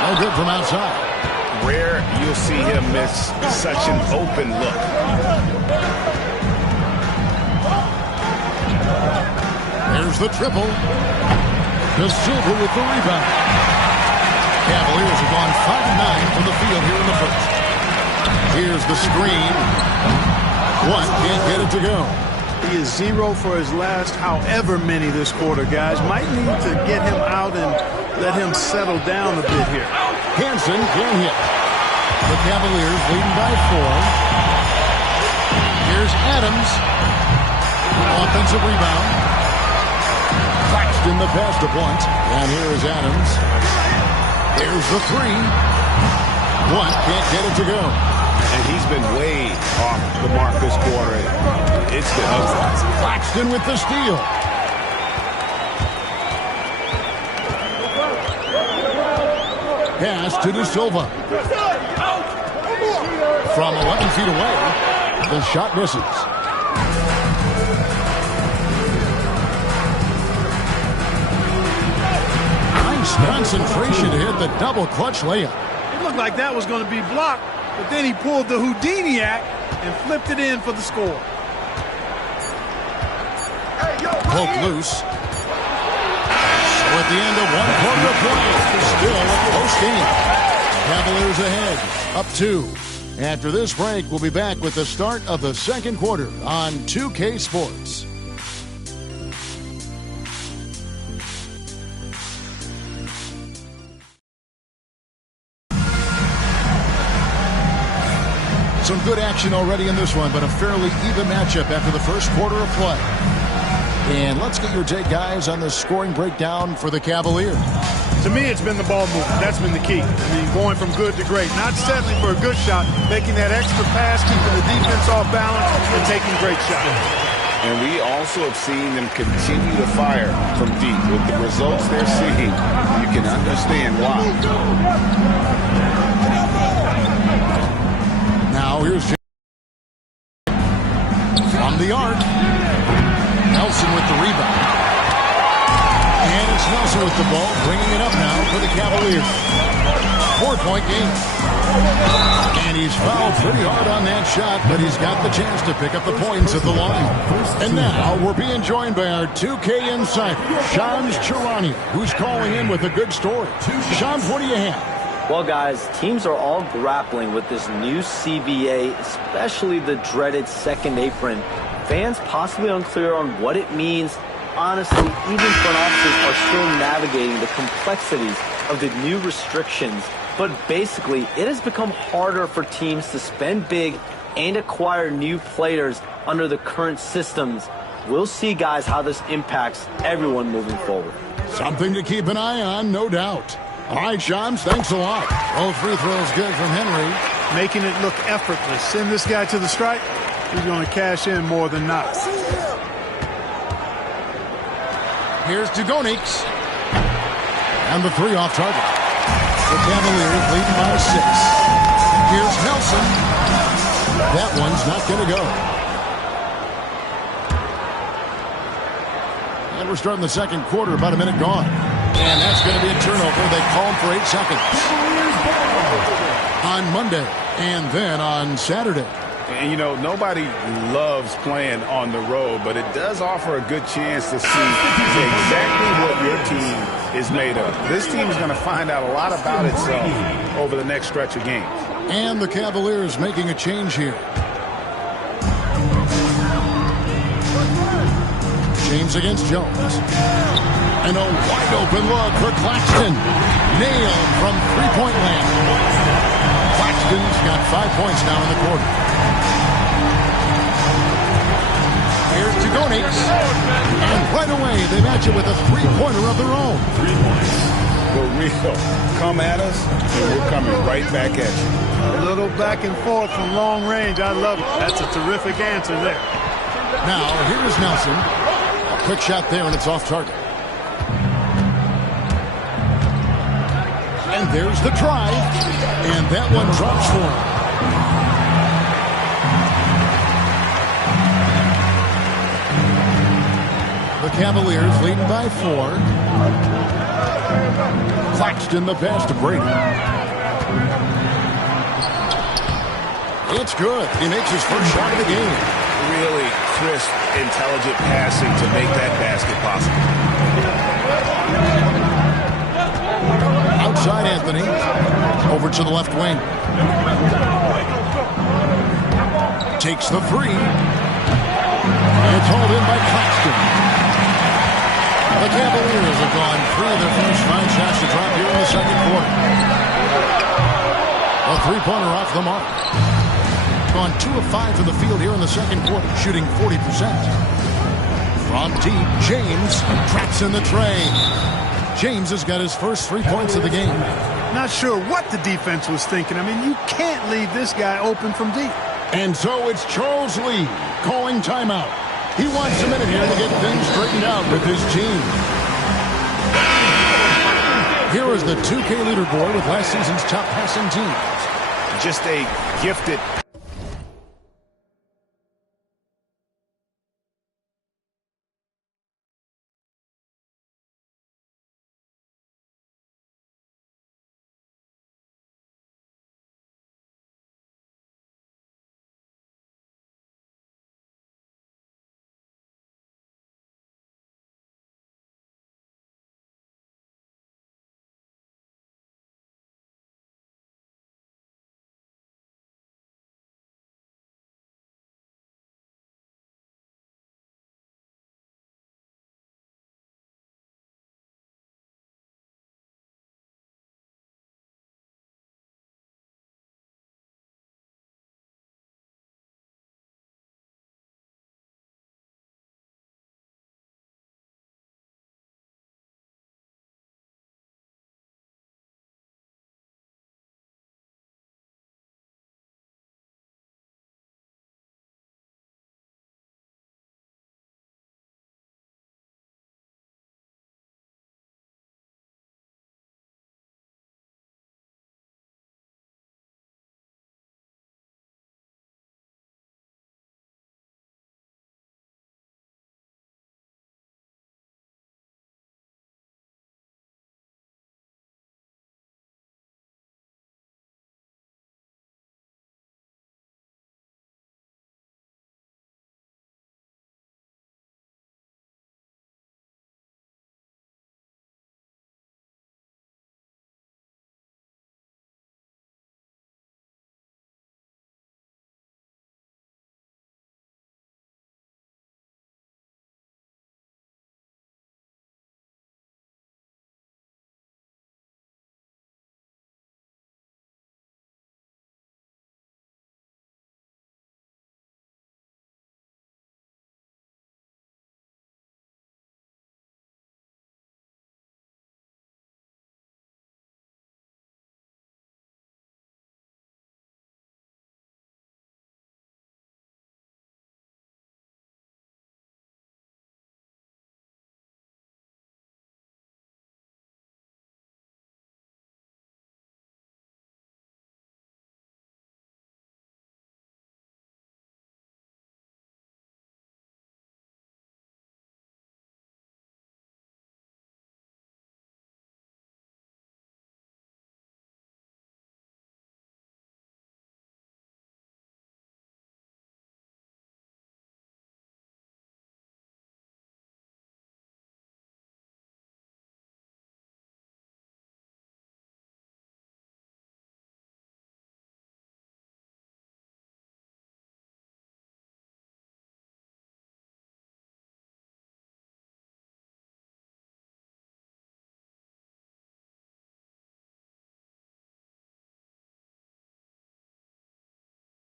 No good from outside. Rare you'll see him miss such an open look. There's the triple. De Silva with the rebound. Cavaliers have gone 5-9 from the field here in the first. Here's the screen. One can't get it to go. He is 0 for his last however many this quarter, guys. Might need to get him out and let him settle down a bit here. Hansen can't hit. The Cavaliers leading by 4. Here's Adams. Offensive rebound. Claxton the pass to Blunt. And here is Adams. There's the 3. Blunt can't get it to go. And he's been way off the mark this quarter. It's the otherwise. Claxton with the steal. Pass to De Silva. From 11 feet away, the shot misses. Nice concentration to hit the double clutch layup. It looked like that was going to be blocked, but then he pulled the Houdini act and flipped it in for the score. Poke loose. So at the end of one quarter of play, still a close game. Cavaliers ahead, up 2. After this break, we'll be back with the start of the second quarter on 2K Sports. Some good action already in this one, but a fairly even matchup after the first quarter of play. And let's get your take, guys, on the scoring breakdown for the Cavaliers. To me, it's been the ball movement. That's been the key. I mean, going from good to great. Not settling for a good shot, making that extra pass, keeping the defense off balance, and taking great shots. And we also have seen them continue to fire from deep. With the results they're seeing, you can understand why. Now here's from the arc. Nelson with the rebound. And it's Nelson with the ball, bringing it up now for the Cavaliers. 4-point game. And he's fouled pretty hard on that shot, but he's got the chance to pick up the points at the line. And now we're being joined by our 2K insider, Shams Charania, who's calling in with a good story. Shams, what do you have? Well, guys, teams are all grappling with this new CBA, especially the dreaded second apron. Fans possibly unclear on what it means. Honestly, even front offices are still navigating the complexities of the new restrictions. But basically, it has become harder for teams to spend big and acquire new players under the current systems. We'll see, guys, how this impacts everyone moving forward. Something to keep an eye on, no doubt. All right, Shams, thanks a lot. All free throws good from Henry. Making it look effortless. Send this guy to the stripe. He's going to cash in more than not. Here's Dugonix. And the 3 off target. The Cavaliers leading by 6. Here's Nelson. That one's not going to go. And we're starting the second quarter, about a minute gone. And that's going to be a turnover. They call him for 8 seconds. On Monday and then on Saturday. And, you know, nobody loves playing on the road, but it does offer a good chance to see exactly what your team is made of. This team is going to find out a lot about itself over the next stretch of games. And the Cavaliers making a change here. James against Jones. And a wide open look for Claxton. Nailed from three-point land. Claxton's got 5 points now in the quarter. Here's Dugonix. And right away, they match it with a three-pointer of their own. 3 points. For real. Come at us, and we're coming right back at you. A little back and forth from long range. I love it. That's a terrific answer there. Now, here is Nelson. A quick shot there, and it's off target. And there's the drive. And that one drops for him. The Cavaliers leading by 4. Claxton the pass to Brady. It's good. He makes his first shot of the game. Really crisp, intelligent passing to make that basket possible. Outside Anthony. Over to the left wing. Takes the three. It's hauled in by Claxton. The Cavaliers have gone 3 of their first 5 shots to drop here in the second quarter. A three-pointer off the mark. Gone 2 of 5 from the field here in the second quarter, shooting 40%. From deep, James traps in the tray. James has got his first 3 points of the game. Not sure what the defense was thinking. I mean, you can't leave this guy open from deep. And so it's Charles Lee calling timeout. He wants a minute here to get things straightened out with his team. Here is the 2K leaderboard with last season's top passing teams. Just a gifted...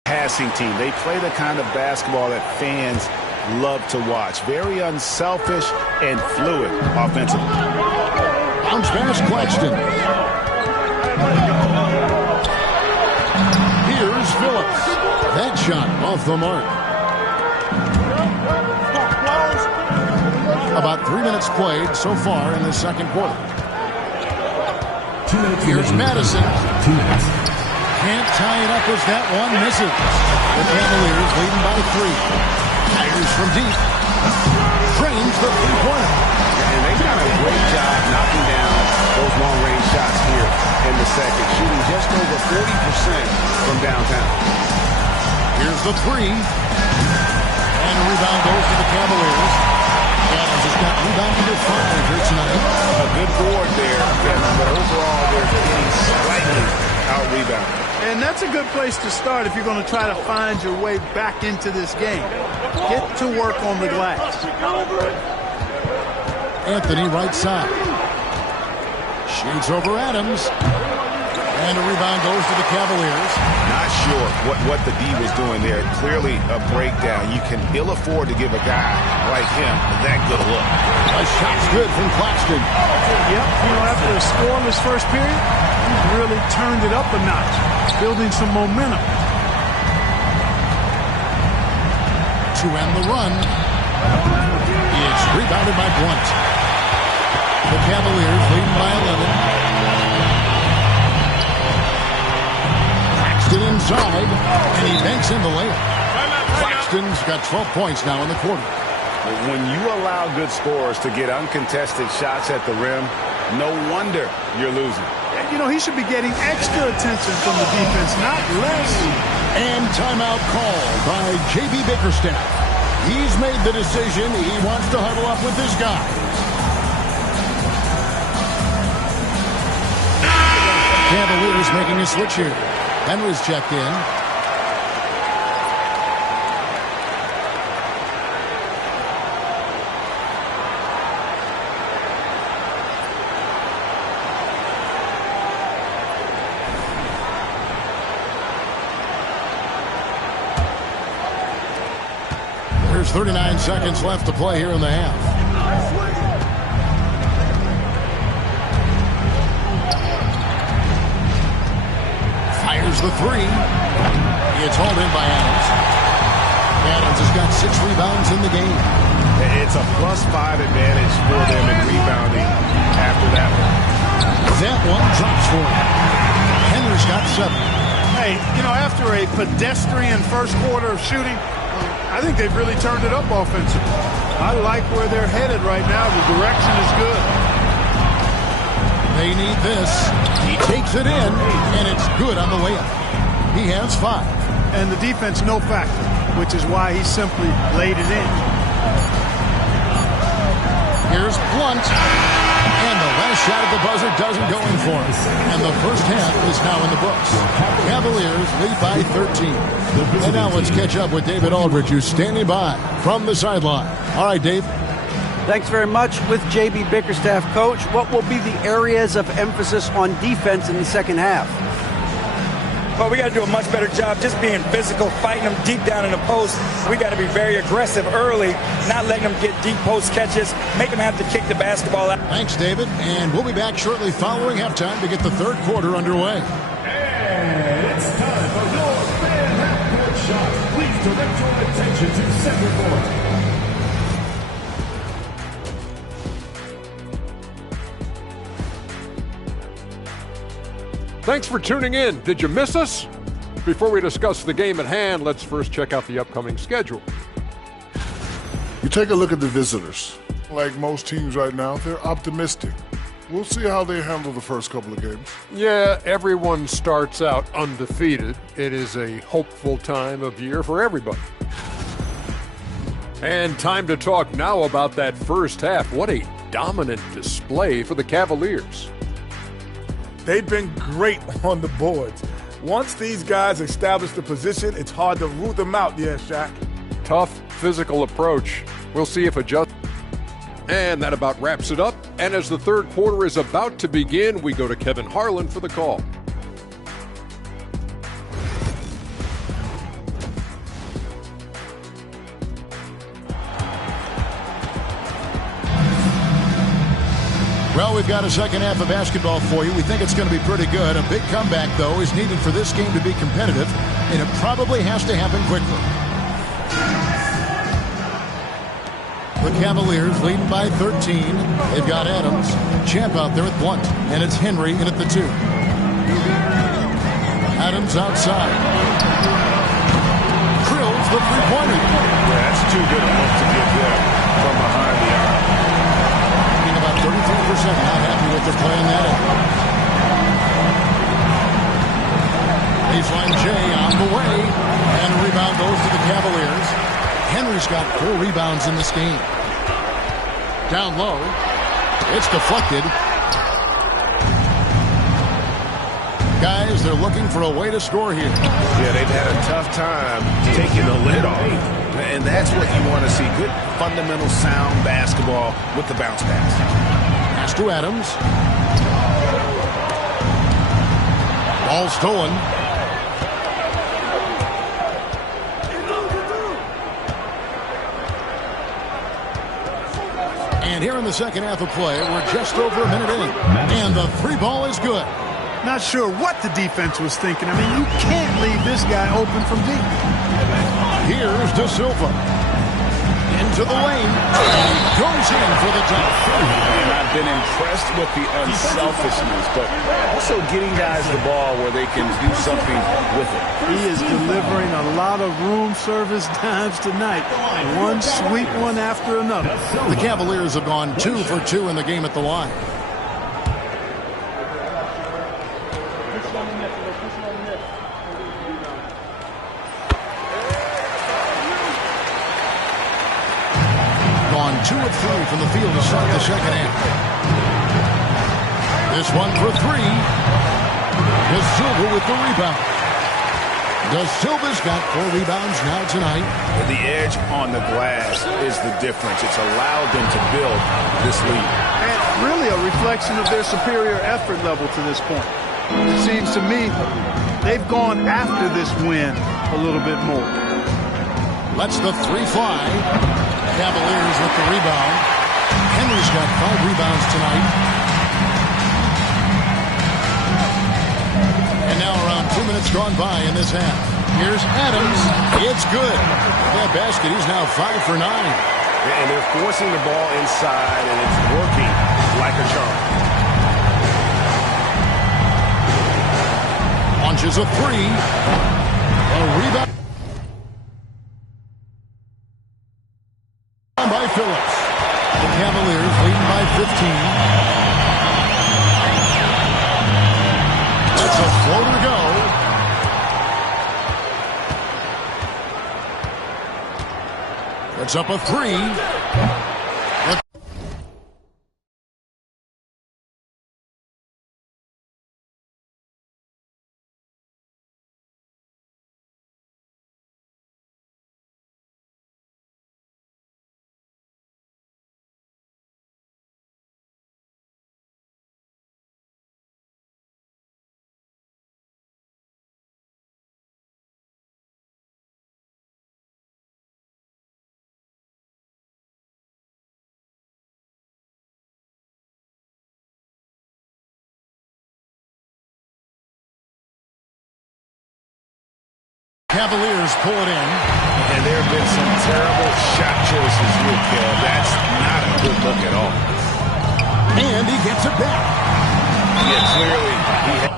passing team. They play the kind of basketball that fans love to watch. Very unselfish and fluid offensively. Bounce pass, Claxton. Here's Phillips. That shot off the mark. About 3 minutes played so far in the second quarter. Here's Madison. Can't tie it up as that one misses. The Cavaliers leading by 3. Tigers from deep. Trains the three-pointer. And they've done a great job knocking down those long-range shots here in the second, shooting just over 40% from downtown. Here's the three. And a rebound goes to the Cavaliers. Adams has got rebound number 5 here tonight. A good board there, but overall they're getting slightly out-rebounded. And that's a good place to start if you're going to try to find your way back into this game. Get to work on the glass. Anthony right side. Shades over Adams. And a rebound goes to the Cavaliers. Not sure what the D was doing there. Clearly a breakdown. You can ill afford to give a guy like him that good a look. A shot's good from Claxton. Yep, after a scoreless first period, he's really turned it up a notch, building some momentum. To end the run. It's rebounded by Blunt. The Cavaliers leading by 11. Inside, and he banks in the layup. Claxton's got 12 points now in the quarter. When you allow good scorers to get uncontested shots at the rim, no wonder you're losing. He should be getting extra attention from the defense, not less. And timeout called by J.B. Bickerstaff. He's made the decision. He wants to huddle up with his guys. Cavaliers making a switch here. Henry's checked in. There's 39 seconds left to play here in the half. Fires the three. It's hauled in by Adams. Adams has got 6 rebounds in the game. It's a +5 advantage for them in rebounding after that one. That one drops for him. Henry's got 7. Hey, after a pedestrian first quarter of shooting, I think they've really turned it up offensively. I like where they're headed right now. The direction is good. They need this. He takes it in, and it's good on the layup. He has 5. And the defense no factor, which is why he simply laid it in. Here's Blunt. And the last shot at the buzzer doesn't go in for him. And the first half is now in the books. Cavaliers lead by 13. And now let's catch up with David Aldridge, who's standing by from the sideline. All right, Dave. Thanks very much. With J.B. Bickerstaff, Coach, what will be the areas of emphasis on defense in the second half? Well, we got to do a much better job just being physical, fighting them deep down in the post. We got to be very aggressive early, not letting them get deep post catches, make them have to kick the basketball out. Thanks, David. And we'll be back shortly following halftime to get the third quarter underway. And it's time for your fan half-court shot. Please direct your attention to center court. Thanks for tuning in. Did you miss us? Before we discuss the game at hand, let's first check out the upcoming schedule. You take a look at the visitors. Like most teams right now, they're optimistic. We'll see how they handle the first couple of games. Yeah, everyone starts out undefeated. It is a hopeful time of year for everybody. And time to talk now about that first half. What a dominant display for the Cavaliers. They've been great on the boards. Once these guys establish the position, it's hard to root them out, Shaq. Tough physical approach. We'll see if adjust. And that about wraps it up. And as the third quarter is about to begin, we go to Kevin Harlan for the call. Well, we've got a second half of basketball for you. We think it's going to be pretty good. A big comeback, though, is needed for this game to be competitive, and it probably has to happen quickly. The Cavaliers leading by 13. They've got Adams, Champ out there at Blunt, and it's Henry in at the 2. Adams outside. Drills the three-pointer. Yeah, that's too good a look to give them from behind the arc. About 33 not happy with their play in that end. Baseline J on the way. And the rebound goes to the Cavaliers. Henry's got 4 rebounds in this game. Down low. It's deflected. Guys, they're looking for a way to score here. Yeah, they've had a tough time taking the lid off. And that's what you want to see. Good, fundamental, sound basketball with the bounce pass. Pass to Adams. Ball stolen. And here in the second half of play, we're just over a minute in. And the 3 ball is good. Not sure what the defense was thinking. I mean, you can't leave this guy open from deep. Here's De Silva. Into the lane. And he goes in for the dunk. And I've been impressed with the unselfishness, but also getting guys the ball where they can do something with it. He is delivering a lot of room service dimes tonight. One sweet one after another. The Cavaliers have gone 2 for 2 in the game at the line. Gone 2 of 3 from the field to start the second half. This one for 3. De Silva with the rebound. De Silva's got 4 rebounds now tonight. The edge on the glass is the difference. It's allowed them to build this lead. And really a reflection of their superior effort level to this point. It seems to me they've gone after this win a little bit more. Lets the 3 fly. Cavaliers with the rebound. Henry's got 5 rebounds tonight. And now around 2 minutes gone by in this half. Here's Adams. It's good. That basket, he's now 5 for 9. And they're forcing the ball inside, and it's working like a charm. Launches a 3. A rebound by Phillips. The Cavaliers leading by 15. That's a floater go. That's up a 3. Cavaliers pull it in. And there have been some terrible shot choices here, Kev. That's not a good look at all. And he gets it back. Yeah, clearly he had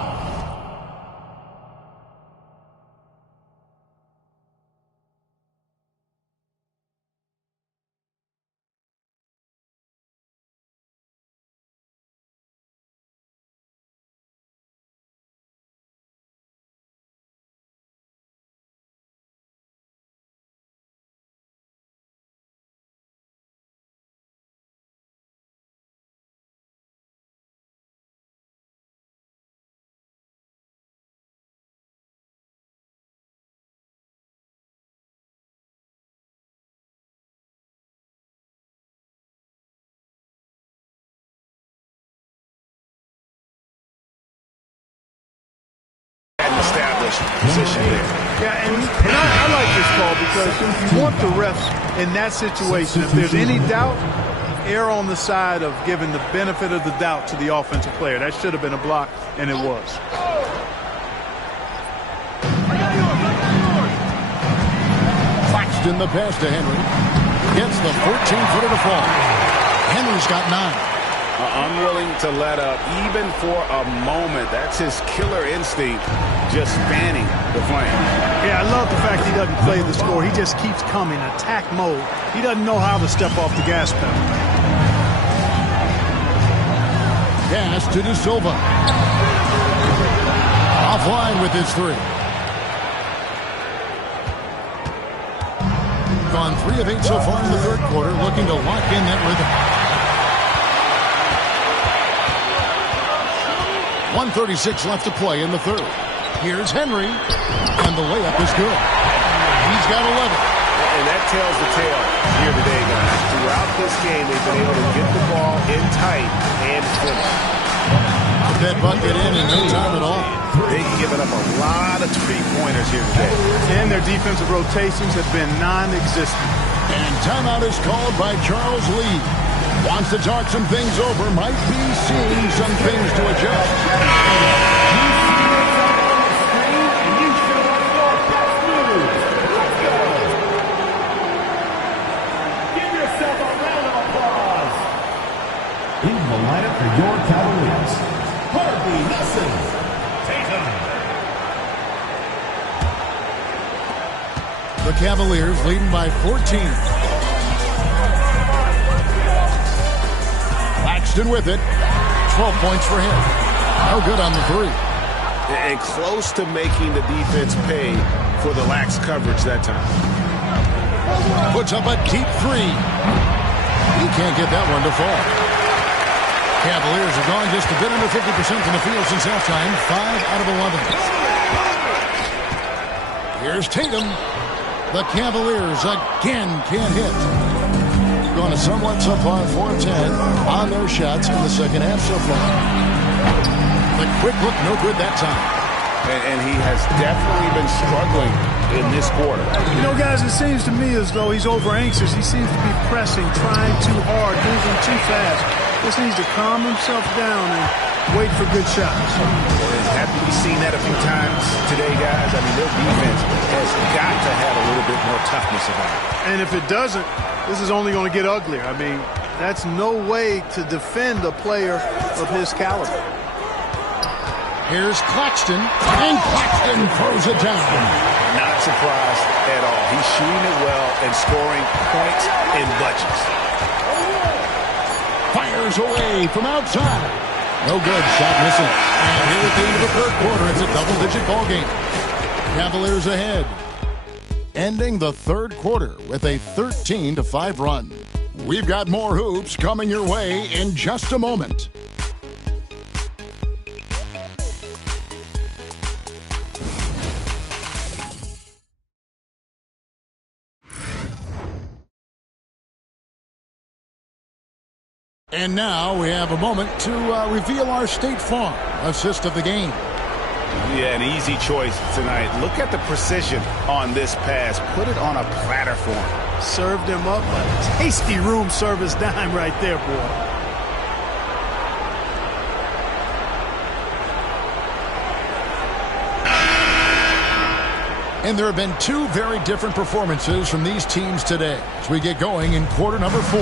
established position there. Yeah, and I like this call because you want the refs in that situation. If there's any doubt, err on the side of giving the benefit of the doubt to the offensive player. That should have been a block, and it was. Claxton the pass to Henry. Gets the 14-footer to fall. Henry's got 9. Unwilling to let up, even for a moment. That's his killer instinct, just fanning the flame. Yeah, I love the fact he doesn't play the score. He just keeps coming, attack mode. He doesn't know how to step off the gas pedal. Pass to De Silva. Offline with his three. Gone 3 of 8 so far in the third quarter, looking to lock in that rhythm. 1:36 left to play in the third. Here's Henry, and the layup is good. He's got 11. And that tells the tale here today, guys. Throughout this game, they've been able to get the ball in tight and finish. Put that bucket in no time at all. They've given up a lot of three-pointers here today. And their defensive rotations have been non-existent. And timeout is called by Charles Lee. Wants to talk some things over. Might be seeing some things to adjust. Lineup for your Cavaliers. Harvey Nelson. Tatum. The Cavaliers leading by 14. Claxton with it. 12 points for him. No good on the three. And close to making the defense pay for the lax coverage that time. Puts up a deep three. He can't get that one to fall. Cavaliers are gone just a bit under 50% from the field since halftime. 5 out of 11. Here's Tatum. The Cavaliers again can't hit. Going to somewhat subpar 4-10 on their shots in the second half so far. The quick look, no good that time. And he has definitely been struggling in this quarter. You know, guys, it seems to me as though he's over-anxious. He seems to be pressing, trying too hard, moving too fast. Just needs to calm himself down and wait for good shots. Happy we've seen that a few times today, guys. I mean, their defense has got to have a little bit more toughness about it. And if it doesn't, this is only going to get uglier. I mean, that's no way to defend a player of his caliber. Here's Claxton, and Claxton throws it down. Not surprised at all. He's shooting it well and scoring points in bunches. Fires away from outside. No good. Shot missing. And here at the end of the third quarter, it's a double-digit ball game. Cavaliers ahead. Ending the third quarter with a 13-5 run. We've got more hoops coming your way in just a moment. And now we have a moment to reveal our State Farm assist of the game. Yeah, an easy choice tonight. Look at the precision on this pass. Put it on a platter for him. Served him up a tasty room service dime right there, boy. And there have been 2 very different performances from these teams today as we get going in quarter number 4.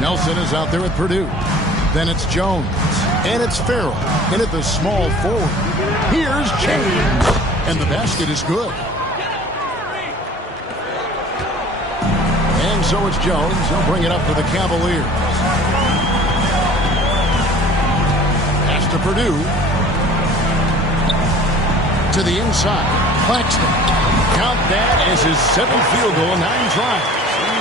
Nelson is out there at Purdue. Then it's Jones. And it's Farrell. In at the small forward. Here's James. And the basket is good. And so it's Jones. He'll bring it up for the Cavaliers. Pass to Purdue. To the inside. Claxton. Count that as his 7th field goal, 9 tries.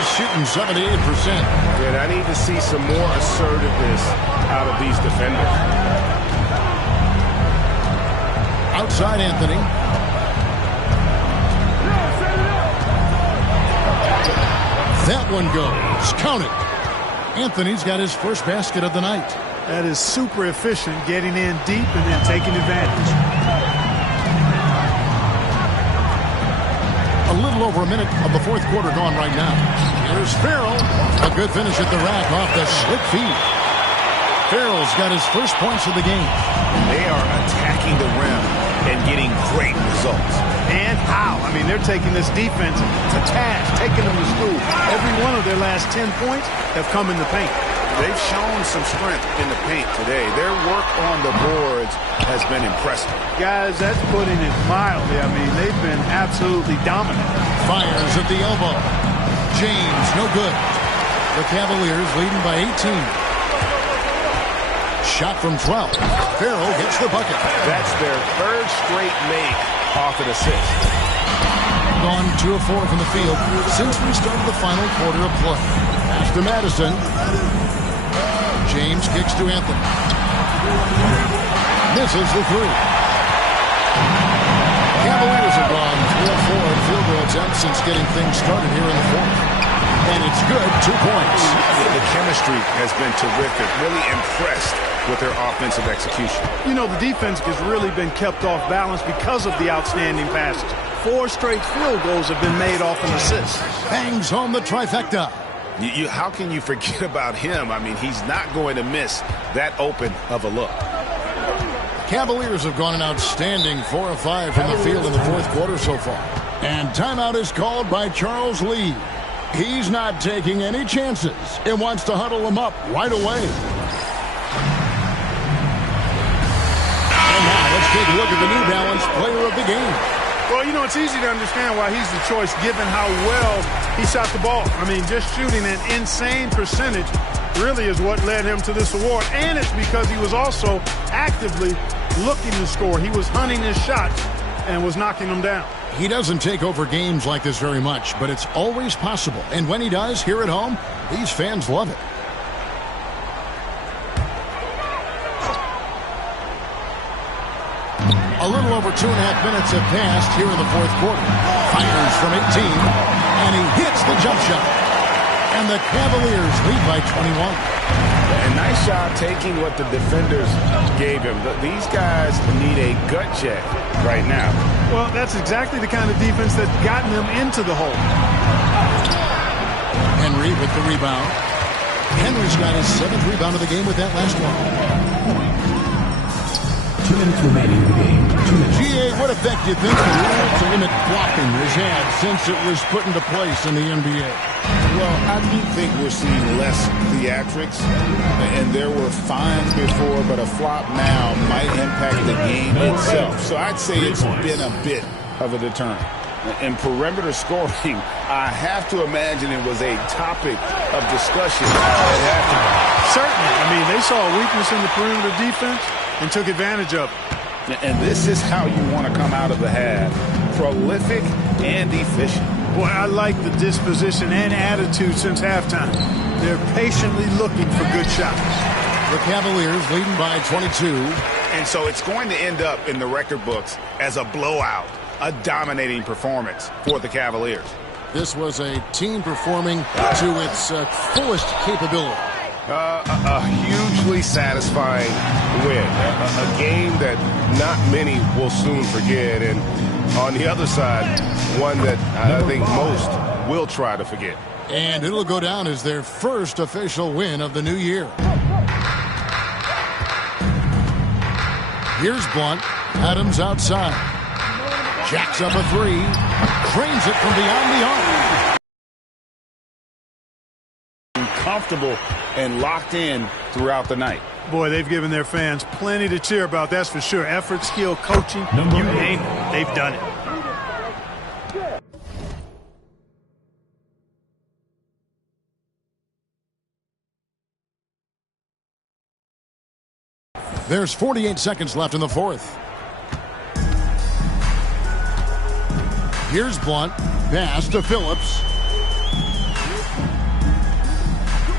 He's shooting 78%. And I need to see some more assertiveness out of these defenders. Outside Anthony. That one goes. Count it. Anthony's got his first basket of the night. That is super efficient, getting in deep and then taking advantage. A little over a minute of the fourth quarter gone right now. Here's Farrell. A good finish at the rack off the slick feed. Farrell's got his first points of the game. They are attacking the rim and getting great results. And how? I mean, they're taking this defense to task, taking them to school. Every one of their last 10 points have come in the paint. They've shown some strength in the paint today. Their work on the boards has been impressive. Guys, that's putting it mildly. I mean, they've been absolutely dominant. Fires at the elbow. James, no good. The Cavaliers leading by 18. Shot from 12. Farrell gets the bucket. That's their third straight make off an assist. Gone 2 of 4 from the field since we started the final quarter of play. Pass to Madison. James kicks to Anthony. Misses the three. Cavaliers have gone 3 of 4 in field goal attempts since getting things started here in the fourth. And it's good, 2 points. The chemistry has been terrific. Really impressed with their offensive execution. You know, the defense has really been kept off balance because of the outstanding passes. 4 straight field goals have been made off an assist. Bangs home the trifecta. How can you forget about him? I mean, he's not going to miss that open of a look. Cavaliers have gone an outstanding 4 of 5 from the field in the fourth quarter so far. And timeout is called by Charles Lee. He's not taking any chances and wants to huddle them up right away. And now let's take a look at the New Balance player of the game. Well, you know, it's easy to understand why he's the choice given how well he shot the ball. I mean, just shooting an insane percentage really is what led him to this award. And it's because he was also actively looking to score. He was hunting his shots and was knocking them down. He doesn't take over games like this very much, but it's always possible. And when he does, here at home, these fans love it. A little over 2.5 minutes have passed here in the fourth quarter. Fires from 18, and he hits the jump shot. And the Cavaliers lead by 21. And nice job taking what the defenders gave him. These guys need a gut check right now. Well, that's exactly the kind of defense that's gotten them into the hole. Henry with the rebound. Henry's got his 7th rebound of the game with that last one. 2 minutes remaining in the game. 2 minutes. G.A., what effect do you think the rule-to-limit blocking has had since it was put into place in the NBA? Well, I do think we're seeing less theatrics, and there were fines before, but a flop now might impact the game itself. So I'd say it's been a bit of a deterrent. In perimeter scoring, I have to imagine it was a topic of discussion at halftime. Certainly. I mean, they saw a weakness in the perimeter defense and took advantage of it. And this is how you want to come out of the half. Prolific and efficient. Boy, I like the disposition and attitude since halftime. They're patiently looking for good shots. The Cavaliers leading by 22. And so it's going to end up in the record books as a blowout, a dominating performance for the Cavaliers. This was a team performing to its fullest capability. A hugely satisfying win. A game that not many will soon forget. And on the other side, one that I think most will try to forget. And it'll go down as their first official win of the new year. Here's Blunt. Adams outside. Jacks up a 3. Drains it from beyond the arc. Comfortable and locked in throughout the night. Boy, they've given their fans plenty to cheer about, that's for sure. Effort, skill, coaching, you name it, they've done it. There's 48 seconds left in the fourth. Here's Blunt. Pass to Phillips.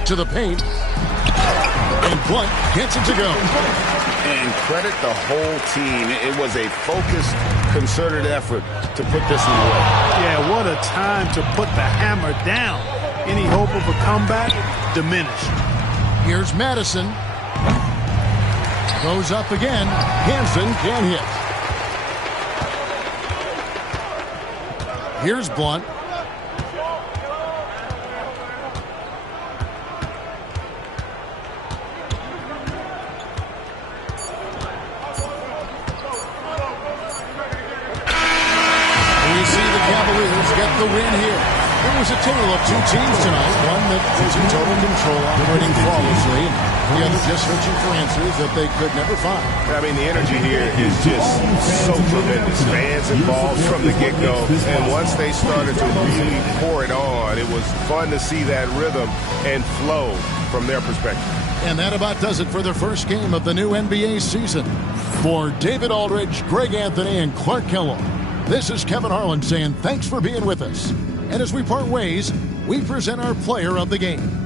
To the paint. And Blunt gets it to go. And credit the whole team. It was a focused, concerted effort to put this one away. Yeah, what a time to put the hammer down. Any hope of a comeback diminished. Here's Madison. Goes up again. Hansen can hit. Here's Blunt. Get the win here. It was a tale of two teams tonight. One that was in total control, operating flawlessly. Together just searching for answers that they could never find. I mean, the energy here is just so tremendous. Fans involved from the get-go. And once they started to really pour it on, it was fun to see that rhythm and flow from their perspective. And that about does it for the first game of the new NBA season. For David Aldridge, Greg Anthony, and Clark Kellogg, this is Kevin Harlan saying thanks for being with us. And as we part ways, we present our player of the game.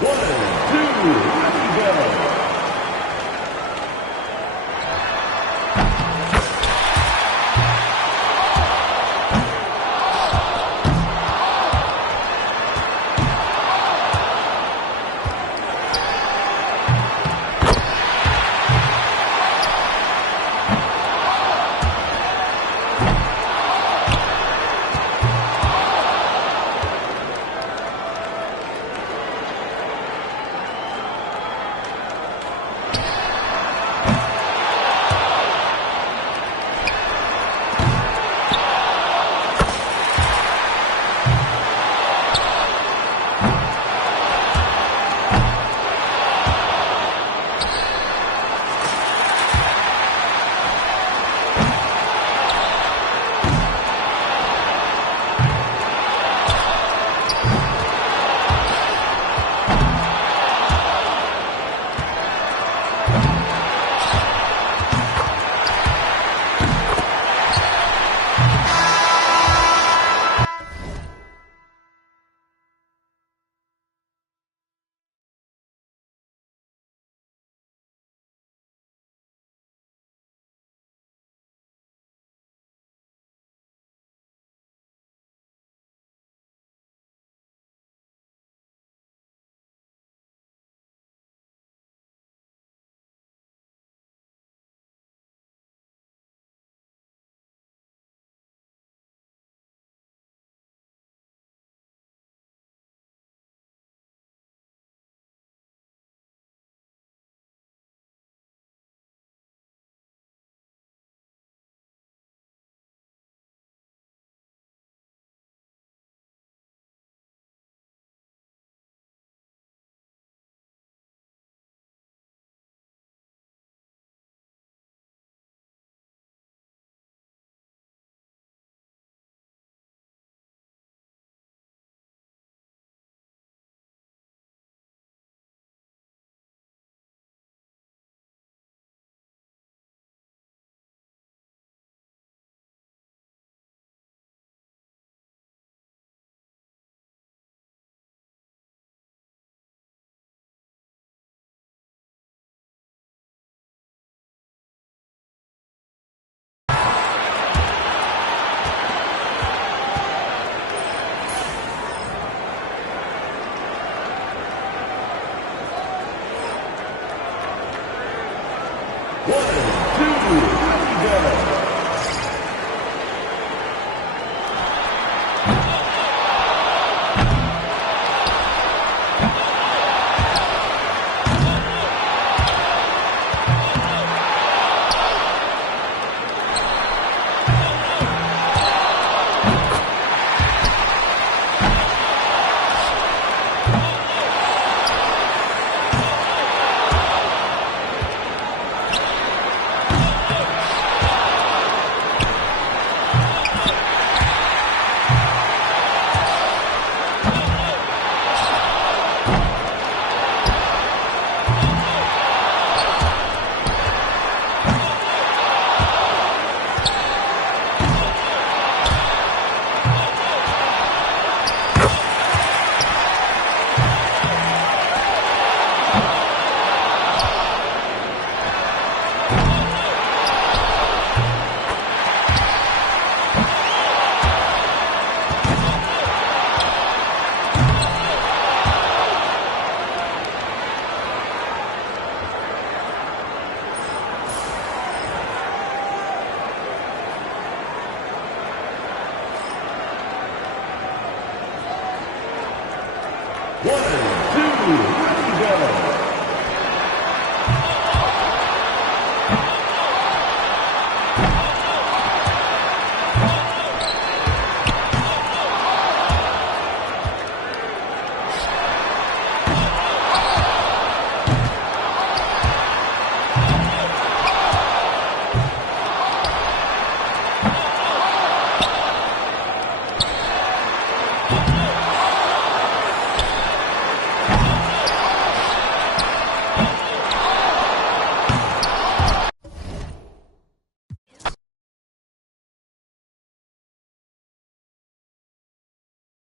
One.